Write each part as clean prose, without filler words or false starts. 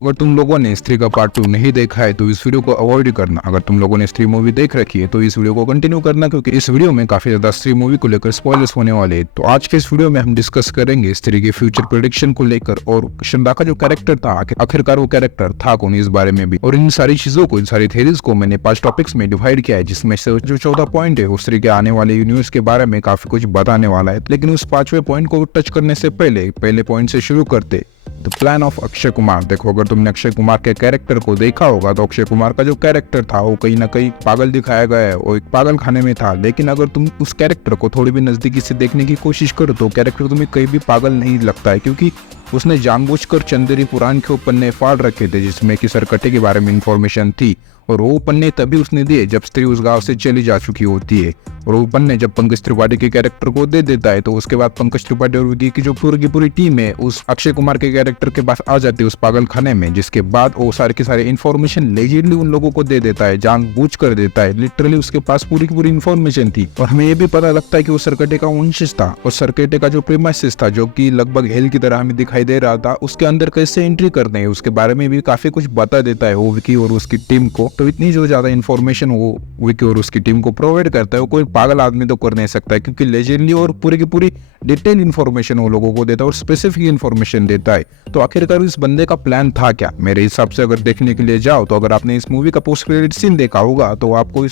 अगर तुम लोगों ने स्त्री का पार्ट 2 नहीं देखा है तो इस वीडियो को अवॉइड करना। अगर तुम लोगों ने स्त्री मूवी देख रखी है तो इस वीडियो को कंटिन्यू करना, क्योंकि इस वीडियो में काफी ज्यादा स्त्री मूवी को लेकर स्पॉयलर्स होने वाले हैं। तो आज के इस वीडियो में हम डिस्कस करेंगे स्त्री के फ्यूचर प्रेडिक्शन को लेकर, और श्रद्धा का जो कैरेक्टर था आखिरकार वो कैरेक्टर था कौन, इस बारे में भी। और इन सारी चीजों को, इन सारी थ्योरीज को मैंने 5 टॉपिक्स में डिवाइड किया है, जिसमें से जो 14 पॉइंट है वो स्त्री के आने वाले यूनिवर्स के बारे में काफी कुछ बताने वाला है। लेकिन उस 5वें पॉइंट को टच करने से पहले पॉइंट से शुरू करते the plan of Akshay Kumar. देखो, अगर तुमने अक्षय कुमार के कैरेक्टर को देखा होगा तो अक्षय कुमार का जो कैरेक्टर था वो कहीं ना कहीं पागल दिखाया गया है, वो एक पागल खाने में था। लेकिन अगर तुम उस कैरेक्टर को थोड़ी भी नजदीकी से देखने की कोशिश करो तो कैरेक्टर तुम्हें कहीं भी पागल नहीं लगता है, क्योंकि उसने जानबूझकर चंदेरी पुराण के पन्ने फाड़ रखे थे जिसमें कि सरकटे के बारे में इंफॉर्मेशन थी, और वो पन्ने तभी उसने दिए जब स्त्री उस गांव से चली जा चुकी होती है। और वो पन्ने जब पंकज त्रिपाठी के कैरेक्टर को दे देता है तो उसके बाद पंकज त्रिपाठी और विकी की जो पूरी टीम है उस अक्षय कुमार के कैरेक्टर के पास आ जाती है उस पागल खाने में, जिसके बाद वो सारे के सारे इन्फॉर्मेशन लेजिडली उन लोगों को दे देता है, जानबूझ कर देता है। लिटरली उसके पास पूरी की पूरी इन्फॉर्मेशन थी। और हमें ये भी पता लगता है कि वो सरकटे का वंशज था, और सरकटे का जो प्रीमाइसिस था जो कि लगभग हेल की तरह हमें दिखाई दे रहा था, उसके अंदर कैसे एंट्री करते हैं उसके बारे में भी काफी कुछ बता देता है वो विकी और उसकी टीम को। तो इतनी जो ज्यादा इन्फॉर्मेशन वो विकी और उसकी टीम को प्रोवाइड करता है वो कोई पागल आदमी तो कर नहीं सकता है, क्योंकि लेजेंडली और पूरी की पूरी डिटेल इन्फॉर्मेशन वो लोगों को देता है और स्पेसिफिक इन्फॉर्मेशन देता है। तो आखिरकार इस बंदे का प्लान था क्या? मेरे हिसाब से अगर देखने के लिए जाओ तो अगर आपने इस मूवी का पोस्ट क्रेडिट सीन देखा होगा तो आपको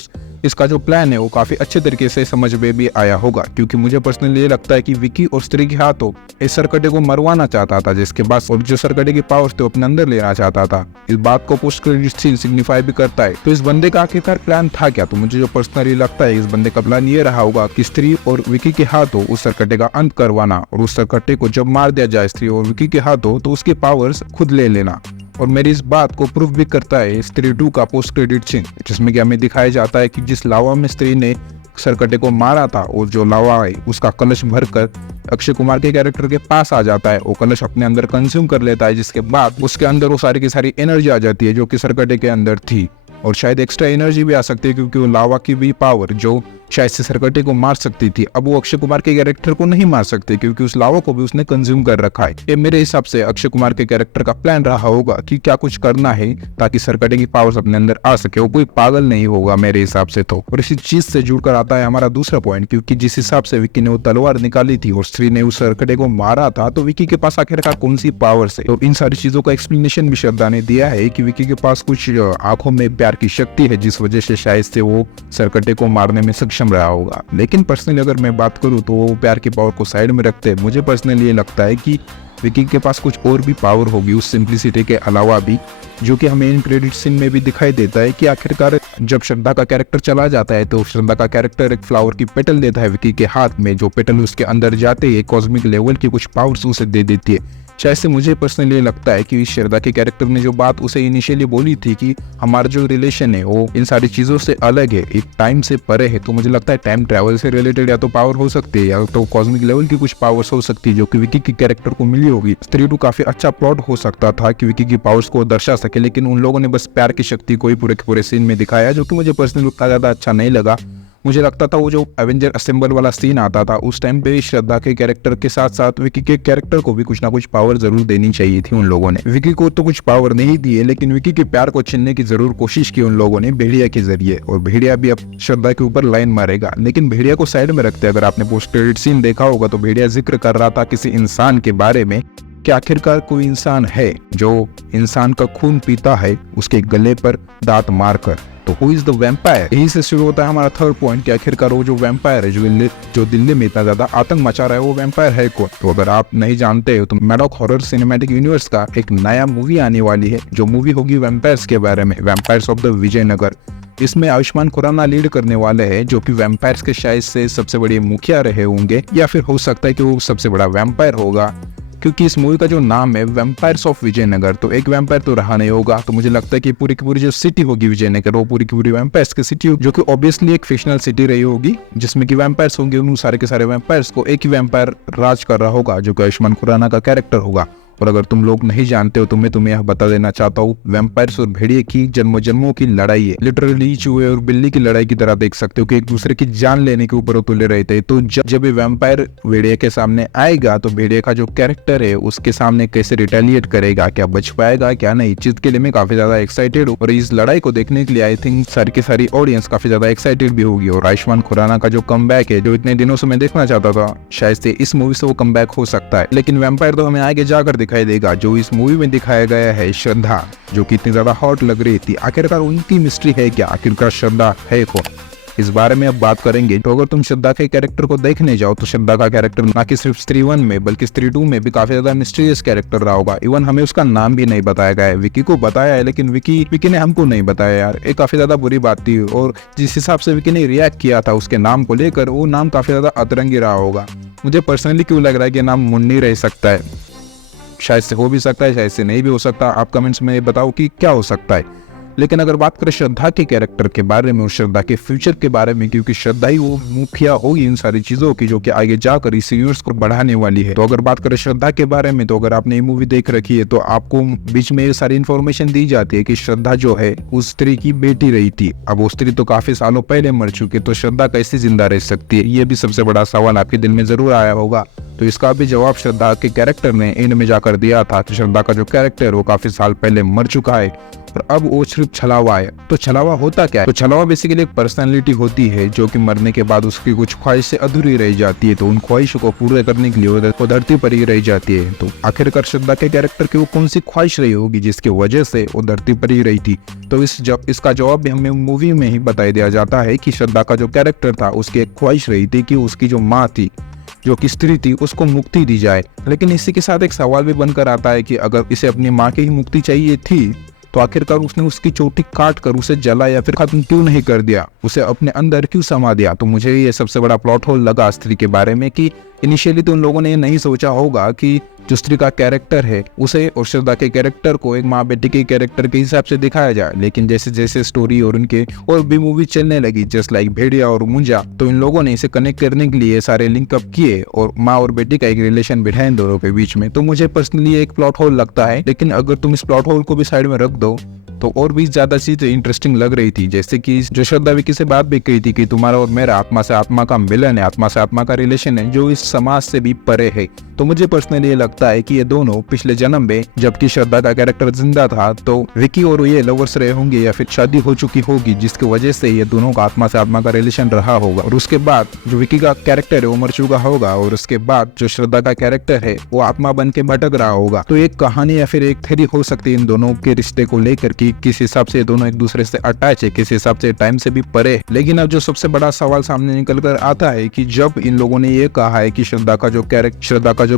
इसका जो प्लान है वो काफी अच्छे तरीके से समझ में भी आया होगा, क्योंकि मुझे पर्सनली ये लगता है कि विकी और स्त्री के हाथों इस सरकटे को मरवाना चाहता था, जिसके बाद और जो सरकटे की पावर्स थे अपने अंदर लेना चाहता था। इस बात को पोस्ट क्रेडिट सीन सिग्निफाई भी करता है। तो इस बंदे का आखिरकार प्लान था क्या? तो मुझे जो पर्सनली लगता है इस बंदे का प्लान ये रहा होगा कि स्त्री और विकी के हाथों उस सरकटे का अंत करवाना, और उस सरकटे को जब मार दिया जाए स्त्री और विकी के हाथों तो उसकी पावर्स खुद ले लेना। और मेरी इस बात को प्रूफ भी करता है स्त्री 2 का पोस्ट क्रेडिट सीन, जिसमें कि हमें दिखाया जाता है कि जिस लावा में स्त्री ने सरकटे को मारा था और जो लावा है उसका कलश भरकर अक्षय कुमार के कैरेक्टर के पास आ जाता है, वो कलश अपने अंदर कंज्यूम कर लेता है, जिसके बाद उसके अंदर वो सारी की सारी एनर्जी आ जाती है जो कि सरकटे के अंदर थी, और शायद एक्स्ट्रा एनर्जी भी आ सकती है क्योंकि वो लावा की भी पावर जो शायद से सरकटे को मार सकती थी, अब वो अक्षय कुमार के कैरेक्टर को नहीं मार सकते क्योंकि उस लावा को भी उसने कंज्यूम कर रखा है। ये मेरे हिसाब से अक्षय कुमार के कैरेक्टर का प्लान रहा होगा कि क्या कुछ करना है ताकि सरकटे की पावर्स अपने अंदर आ सके। वो कोई पागल नहीं होगा मेरे हिसाब से। तो और इसी चीज से जुड़कर आता है हमारा दूसरा पॉइंट, क्योंकि जिस हिसाब से विक्की ने वो तलवार निकाली थी और स्त्री ने उस सरकटे को मारा था, तो विक्की के पास आखिरकार कौन सी पावर्स है? तो इन सारी चीजों का एक्सप्लेनेशन भी श्रद्धा ने दिया है कि विक्की के पास कुछ आंखों में प्यार की शक्ति है, जिस वजह से शायद से वो सरकटे को मारने में सक्षम रहा होगा। लेकिन पर्सनली अगर मैं बात करूं तो वो प्यार की पावर को साइड में रखते हैं, मुझे पर्सनली ये लगता है कि विकी के पास कुछ और भी पावर होगी उस सिंप्लिसिटी के अलावा भी, जो कि हमें इन क्रेडिट सीन में भी दिखाई देता है कि आखिरकार जब श्रद्धा का कैरेक्टर चला जाता है तो श्रद्धा का कैरेक्टर एक फ्लावर की पेटल देता है विकी के हाथ में, जो पेटल उसके अंदर जाते ही कॉस्मिक लेवल की कुछ पावर्स उसे दे देती है। शायद से मुझे पर्सनली लगता है कि श्रद्धा के कैरेक्टर ने जो बात उसे इनिशियली बोली थी कि हमारा जो रिलेशन है वो इन सारी चीजों से अलग है, एक टाइम से परे है, तो मुझे लगता है टाइम ट्रैवल से रिलेटेड या तो पावर हो सकती है या तो कॉस्मिक लेवल की कुछ पावर्स हो सकती है जो कि विकी के कैरेक्टर को मिली होगी। स्त्री 2 काफी अच्छा प्लॉट हो सकता था कि विकी की पावर्स को दर्शा सके, लेकिन उन लोगों ने बस प्यार की शक्ति को ही पूरे के पूरे सीन में दिखाया, जो कि मुझे पर्सनली उतना ज्यादा अच्छा नहीं लगा। मुझे लगता था वो जो एवेंजर असेंबल वाला सीन आता था उस टाइम पे श्रद्धा के कैरेक्टर के साथ साथ विकी के कैरेक्टर को भी कुछ ना कुछ पावर जरूर देनी चाहिए थी उन लोगों ने। विकी को तो कुछ पावर नहीं दी है, लेकिन विकी के प्यार को छीनने की जरूर कोशिश की उन लोगों ने भेड़िया के जरिए, और भेड़िया भी अब श्रद्धा के ऊपर लाइन मारेगा। लेकिन भेड़िया को साइड में रखते अगर आपने पोस्ट क्रेडिट सीन देखा होगा तो भेड़िया जिक्र कर रहा था किसी इंसान के बारे में कि आखिरकार कोई इंसान है जो इंसान का खून पीता है उसके गले पर दांत मारकर। तो हु इज द वैम्पायर? यही से शुरू होता है हमारा थर्ड पॉइंट कि आखिरकार वो जो वैम्पायर है जो दिल्ली में इतना ज्यादा आतंक मचा रहा है वो वैम्पायर है कौन? तो अगर आप नहीं जानते हो तो मैडॉक हॉरर सिनेमैटिक यूनिवर्स का एक नया मूवी आने वाली है, जो मूवी होगी वैम्पायर्स के बारे में, वैम्पायर्स ऑफ द विजयनगर। इसमें आयुष्मान खुराना लीड करने वाले हैं, जो कि वैम्पायर्स के शायद से सबसे बड़े मुखिया रहे होंगे, या फिर हो सकता है कि वो सबसे बड़ा वैम्पायर होगा, क्योंकि इस मूवी का जो नाम है वैम्पायर्स ऑफ विजयनगर, तो एक वैम्पायर तो रहा नहीं होगा। तो मुझे लगता है कि पूरी की पूरी जो सिटी होगी विजयनगर वो पूरी की पूरी वैम्पायर्स की सिटी होगी, जो कि ऑब्वियसली एक फिक्शनल सिटी रही होगी जिसमें कि वैम्पायर्स होंगे। उन सारे के सारे वैम्पायर्स को एक ही वैम्पायर राज कर रहा होगा जो कि आयुष्मान खुराना का कैरेक्टर होगा। और अगर तुम लोग नहीं जानते हो तो मैं तुम्हें यह बता देना चाहता हूँ, वैम्पायर्स और भेड़िए की जन्मों जन्मों की लड़ाई है। लिटरली चूहे और बिल्ली की लड़ाई की तरह देख सकते हो कि एक दूसरे की जान लेने के ऊपर तुले रहे थे। तो जब ये वैम्पायर भेड़िए के सामने आएगा तो भेड़िए का जो कैरेक्टर है उसके सामने कैसे रिटेलिएट करेगा, क्या बच पाएगा क्या नहीं, चीज के लिए मैं काफी ज्यादा एक्साइटेड हूँ। और इस लड़ाई को देखने के लिए आई थिंक सारी की सारी ऑडियंस काफी ज्यादा एक्साइटेड भी होगी। और आयुष्मान खुराना का जो कमबैक है, जो इतने दिनों से मैं देखना चाहता था, शायद से इस मूवी से वो कमबैक हो सकता है। लेकिन वैम्पायर तो हमें आगे जाकर दिखाई देगा। जो इस मूवी में दिखाया गया है श्रद्धा, जो कि इतनी ज्यादा हॉट लग रही थी, आखिरकार उनकी मिस्ट्री है क्या, आखिरकार श्रद्धा है कौन, इस बारे में अब बात करेंगे। तो अगर तुम श्रद्धा के कैरेक्टर को देखने जाओ तो श्रद्धा का कैरेक्टर ना कि सिर्फ स्त्री 1 में बल्कि स्त्री 2 में भी काफी ज्यादा मिस्टीरियस कैरेक्टर रहा होगा। इवन हमें उसका नाम भी नहीं बताया गया है। विकी को बताया है लेकिन विकी ने हमको नहीं बताया यार, ये काफी ज्यादा बुरी बात थी। और जिस हिसाब से विकी ने रिएक्ट किया था उसके नाम को लेकर, वो नाम काफी ज्यादा अतरंगी रहा होगा। मुझे पर्सनली क्यों लग रहा है कि नाम मुन्नी रह सकता है, शायद से हो भी सकता है, शायद से नहीं भी हो सकता। आप कमेंट्स में बताओ कि क्या हो सकता है। लेकिन अगर बात करें श्रद्धा के कैरेक्टर के बारे में और श्रद्धा के फ्यूचर के बारे में, क्योंकि श्रद्धा ही वो मुखिया होगी इन सारी चीजों की जो कि आगे जाकर इस यूनिवर्स को बढ़ाने वाली है। तो अगर बात करें श्रद्धा के बारे में, तो अगर आपने ये मूवी देख रखी है तो आपको बीच में ये सारी इन्फॉर्मेशन दी जाती है कि श्रद्धा जो है उस स्त्री की बेटी रही थी। अब वो स्त्री तो काफी सालों पहले मर चुकी, तो श्रद्धा कैसे जिंदा रह सकती है, ये भी सबसे बड़ा सवाल आपके दिल में जरूर आया होगा। तो इसका भी जवाब श्रद्धा के कैरेक्टर ने एंड में जाकर दिया था कि श्रद्धा का जो कैरेक्टर वो काफी साल पहले मर चुका है और अब वो सिर्फ छलावा है। तो छलावा होता क्या है? तो छलावा बेसिकली एक पर्सनालिटी होती है जो कि मरने के बाद उसकी कुछ ख्वाहिशें अधूरी रह जाती है, तो उन ख्वाहिशों को पूरे करने के लिए वो धरती पर ही रह जाती है। तो आखिरकार श्रद्धा के कैरेक्टर की वो कौन सी ख्वाहिश रही होगी जिसकी वजह से वो धरती पर ही रही थी? तो इसका जवाब भी हमें मूवी में ही बता दिया जाता है कि श्रद्धा का जो कैरेक्टर था उसकी एक ख्वाहिश रही थी कि उसकी जो माँ थी, जो कि स्त्री थी, उसको मुक्ति दी जाए। लेकिन इसी के साथ एक सवाल भी बनकर आता है कि अगर इसे अपनी माँ की ही मुक्ति चाहिए थी तो आखिरकार उसने उसकी चोटी काट कर उसे जला या फिर खत्म क्यों नहीं कर दिया, उसे अपने अंदर क्यों समा दिया? तो मुझे ये सबसे बड़ा प्लॉट होल लगा स्त्री के बारे में कि इनिशियली तो उन लोगों ने ये नहीं सोचा होगा कि जो स्त्री का कैरेक्टर है उसे और श्रद्धा के कैरेक्टर को एक माँ बेटी के कैरेक्टर के हिसाब से दिखाया जाए। लेकिन जैसे जैसे स्टोरी और उनके और भी मूवी चलने लगी, जस्ट लाइक भेड़िया और मुंजा, तो इन लोगों ने इसे कनेक्ट करने के लिए सारे लिंकअप किए और माँ और बेटी का एक रिलेशन बिठाए इन दोनों के बीच में। तो मुझे पर्सनली एक प्लॉट होल लगता है। लेकिन अगर तुम इस प्लॉट होल को भी साइड में रख दो तो और भी ज्यादा चीजें इंटरेस्टिंग लग रही थी। जैसे कि जो श्रद्धा विकी से बात भी कही थी कि तुम्हारा और मेरा आत्मा से आत्मा का मिलन है, आत्मा से आत्मा का रिलेशन है जो इस समाज से भी परे है। तो मुझे पर्सनली ये लगता है कि ये दोनों पिछले जन्म में जबकि श्रद्धा का कैरेक्टर जिंदा था तो विकी और ये लवर्स रहे होंगे या फिर शादी हो चुकी होगी, जिसकी वजह से ये दोनों का आत्मा से आत्मा का रिलेशन रहा होगा। और उसके बाद जो विकी का कैरेक्टर है वो मर चुका होगा और उसके बाद जो श्रद्धा का कैरेक्टर है वो आत्मा बन के भटक रहा होगा। तो एक कहानी या फिर एक थ्योरी हो सकती है इन दोनों के रिश्ते को लेकर कि किस हिसाब से दोनों एक दूसरे से अटैच है, किस हिसाब से टाइम से भी परे। लेकिन अब जो सबसे बड़ा सवाल सामने निकल कर आता है कि जब इन लोगों ने ये कहा है कि श्रद्धा का जो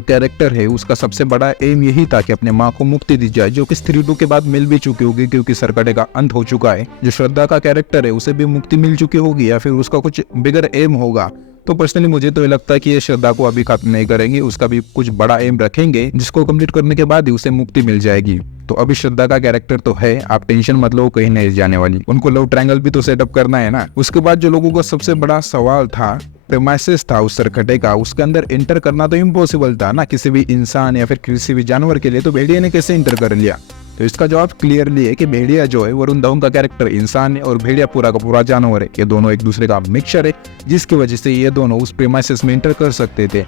कैरेक्टर है उसका सबसे बड़ा एम यही था कि अपने माँ को मुक्ति दी जाए, जो कि स्त्री 2 के बाद मिल भी चुकी होगी क्योंकि सरकटे का अंत हो चुका है। जो श्रद्धा का कैरेक्टर है उसे भी मुक्ति मिल चुकी होगी या फिर उसका कुछ बिगर एम होगा। तो पर्सनली मुझे तो ये लगता है कि ये श्रद्धा को अभी खत्म नहीं करेंगे, उसका भी कुछ बड़ा एम रखेंगे जिसको कंप्लीट करने के बाद ही उसे मुक्ति मिल जाएगी। तो अभी श्रद्धा का कैरेक्टर तो है, आप टेंशन मत लो, कहीं नहीं जाने वाली। उनको लव ट्रायंगल भी तो सेटअप करना है ना। उसके बाद जो लोगों का सबसे बड़ा सवाल था, प्रेमाइसिस था उस सरकटे का, उसके अंदर एंटर करना तो इम्पॉसिबल था ना किसी भी इंसान या फिर किसी भी जानवर के लिए। तो भेड़िया ने कैसे एंटर कर लिया? तो इसका जवाब क्लियरली है कि भेड़िया जो है वरुण धवन का कैरेक्टर इंसान है और भेड़िया पूरा का पूरा जानवर है। ये दोनों एक दूसरे का मिक्सचर है जिसकी वजह से ये दोनों उस प्रेमाइसिस में एंटर कर सकते थे।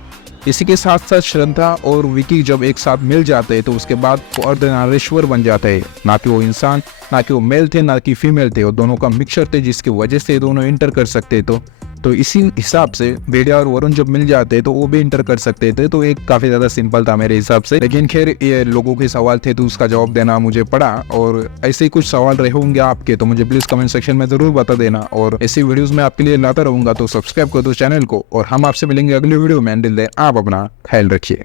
इसी के साथ साथ श्रद्धा और विकी जब एक साथ मिल जाते हैं तो उसके बाद वो अर्धनारीश्वर बन जाते हैं। ना कि वो इंसान, ना कि वो मेल थे, ना कि फीमेल थे, वो दोनों का मिक्सचर थे जिसकी वजह से दोनों एंटर कर सकते। तो इसी हिसाब से भेड़िया और वरुण जब मिल जाते तो वो भी इंटर कर सकते थे। तो एक काफी ज्यादा सिंपल था मेरे हिसाब से। लेकिन खैर ये लोगों के सवाल थे तो उसका जवाब देना मुझे पड़ा। और ऐसे ही कुछ सवाल रहे होंगे आपके तो मुझे प्लीज कमेंट सेक्शन में जरूर बता देना। और ऐसी वीडियोस में आपके लिए लाता रहूंगा, तो सब्सक्राइब कर दो चैनल को। और हम आपसे मिलेंगे अगली वीडियो में। अंटिल देन आप अपना ख्याल रखिए।